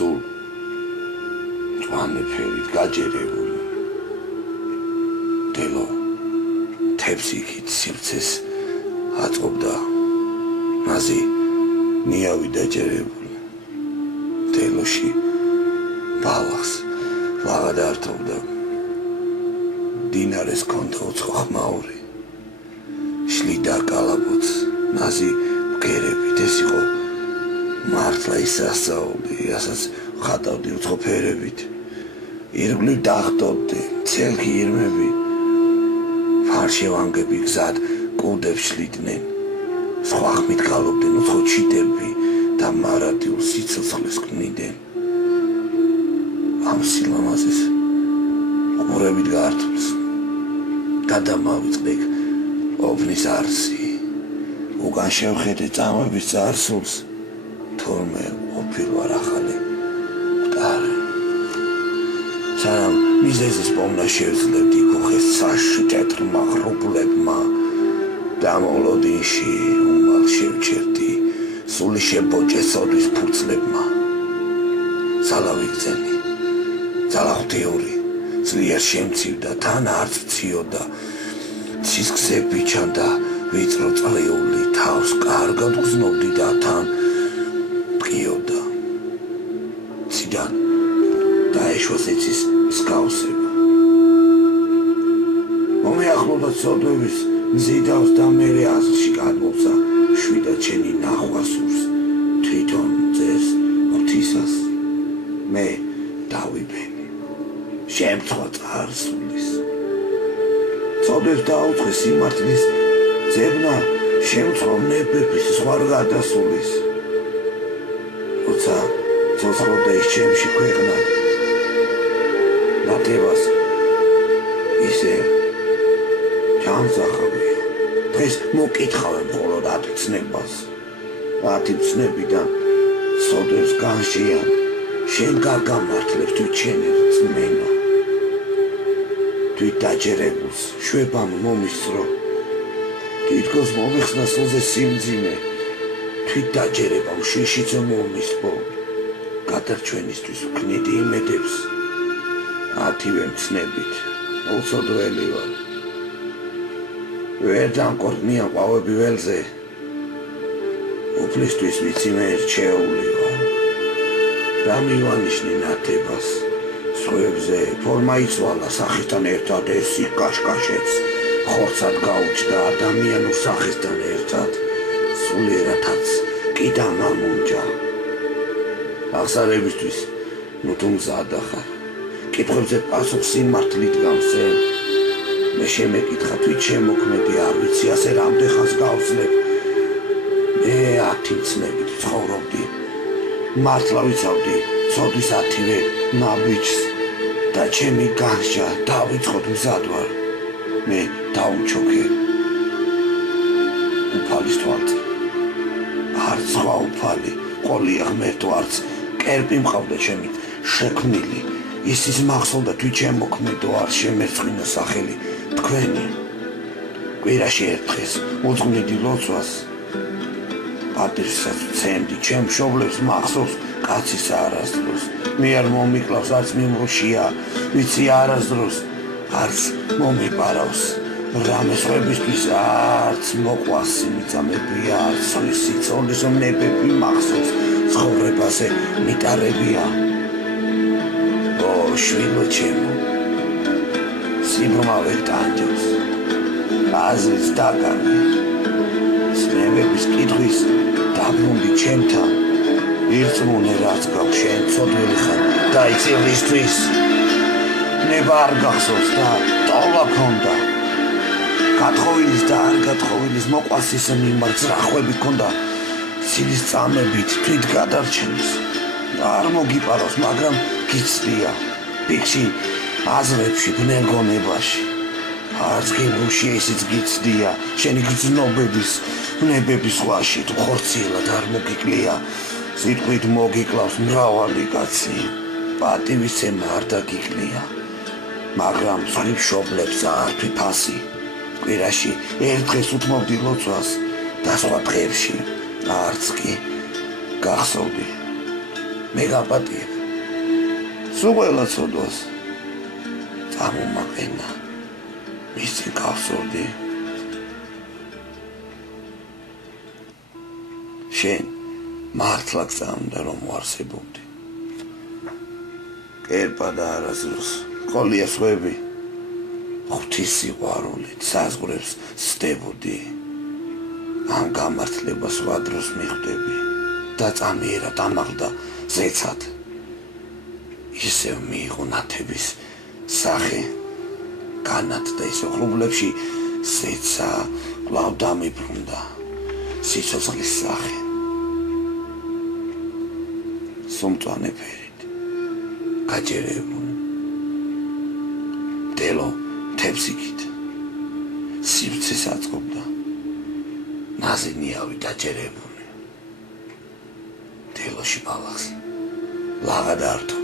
სულ მწვანე ფერით გაჯერებული დელო თებსიქით სივრცეს აწობდა ნაზი ნიავი დაჯერებული დელოში ბალახს ლაღა დართობდა დინარეს კონდა უცხო ხმაური შლიდა კალაპოც ნაზი ბგერებით ეს იყო მართლა ის სასწაული რასაც ხატავდი უცხო ფერებით ირგვლივ დახტოვდი ცელქი ირმები ფარშევანგები გზად კუდებს შლიდნენ სხვა ხმით გალობდნენ უცხო ჩიტები და მარადიულ სიცოცხლეს ქმნიდნენ ამ სილამაზეს ყურებით გართულს გადამავიწყდე ოფნის არსი უკან შევხედე წამების წარსულს თორმე ყოფილვარ ახალი მყარი სანამ მიზეზის პოვნა შევძლებდი ქოხეს საში თეთრმა ღრუბლებმა დამოლოდინში უმალ შევჩერდი სული შებოჭე სოდის ფურცლებმა ძალავიგზენი ძალახტიური ძლიერ შემცივდა თან არც მციოდა ცისკსები ჩანდა ვიწრო წრიული თავს კარგად გზნობდი და თან მყიოდა ციდან დაეშვა სიცის მსგავსება მომეახლოდა ცოდვების მზიდავს და მერე აზრში გადმოცა შვიდა ჩენი ნახვასურს თვითონ წერს ღვთისას მე დავიბენი შემწყვა წარსულის ცოდვებს დაუწყე სიმართლის ძებნა შემწყვა ნებების ზღვარ გადასულის როცა ცოცხლობდა ის ჩემში ქვეყნა ნათებას ისე ჩამზახავია დღეს მოკითხავენ მხოლოდ 10 ცნებას 10 ცნებიდან ცოდვებს განშიან შენ გაგამართლებს თვით შენ ერთწმენა თვით დაჯერებულს შვებამ მომისრო თითქოს მომიხსნა სულზე სიმძიმე თვით დაჯერებამ შიშიძე მომისპო გადარჩენისთვის ვქნიდი იმედებს 10-ვე მცნებით უცოდველი ვარ ვერ დამკორნია ყვავები ველზე უფლისთვის ვიცი მე რჩეული ვარ რა მივანიშნე ნათებას სხვებზე ფორმა იცვალა სახისთან ერთად ეს კაშკაშეც ხორცად გაუჩნდა ადამიანურ სახისთან ერთად სულიერათაც კიდა მამუნჯა აღსარებისთვის ნუ თუ მზადა ხარ კითხვებზე პასუხს სიმართლით გამსე მე შემეკითხა თვით შემოქმედი არ ვიცი ასე რამდენხანს გავძლებ მე 10 ცნებით ცხოვრობდი მართლა ვიცავდი ცოდვის 10-ვე ნაბიჯს და ჩემი განსჯა დავიწყოთ მზად ვარ მე დაუჩოქე უფალის თვალწი არც სხვა უფალი ყოლია ღმერთო არც კერპი მყავდა ჩემით შექმნილი ისის მახსოვდა თვით შემოქმედო არ შემერწყინა სახელი თქვენი კვირაში ერთხეს უძღვნიდი ლოცვას პატივსაც ვცემდი ჩემ მშობლებს მახსოვს კაცის არასდროს მე არ მომიკლავს არც მიმრუშია ვიცი არასდროს არც მომიპარავს რამე სხვებისთვის არც მოყვას სიმიწამებია არც სიცოცხლის ნებები მახსოვს ცხოვრებაზე მიტარებია ო შვილო ჩემო სიბრმავე ტანჯობს აზრის დაგანი სნებების კითხვის დაბრუნდი ჩემთან ირწმუნე რაც გაქვს შენ ცოდვილი ხარ და იცილისთვის ნება არ გახსოვს და ტოლა ქონდა გათხოვილის და არ გათხოვილის მოყვას ისე მიმართ ზრახვები ქონდა ცილის წამებით თვით გადარჩენის არ მოგიპარავს მაგრამ გიცდია ფიქში აზრებში ბნელგონებაში არც გიმრუშია ისიც გიცდია შენი გრძნობების ბნებების ხვაში თუ ხორციელად არ მოგიკლია სიტყვით მოგიკლავს მრავალი კაცი პატივისცემა არ დაგიკლია მაგრამ სხვი მშობლებს არ თვიფასი კვირაში ერთ დღეს უთმობდი ლოცვას და სხვა დღეებში არც კი გახსოვდი მე გაპატიებ სულ ყველა ცოდვას წამომაყენა მის წინ გავსორდი შენ მართლა გწამდა რომ ვარსებობდი კერპა და არასდროს ყოლია სხვები ღვთის სიყვარულით საზღვრებს სდებოდი ამ გამართლებას ვადროს მიხვდები და წამიერად ამაღლდა ზეცად ისევ მიიღო ნათების სახე განათდა ისო ღრუბლებში ზეცა კვლავ დამიბრუნდა სიცოცხლის სახე სუმწვანე ფერით გაჯერებული დელო თებსიქით სივრცეს აწყობდა ნაზინიავი დაჯერებული დელოში ბალახს ლაღა დართო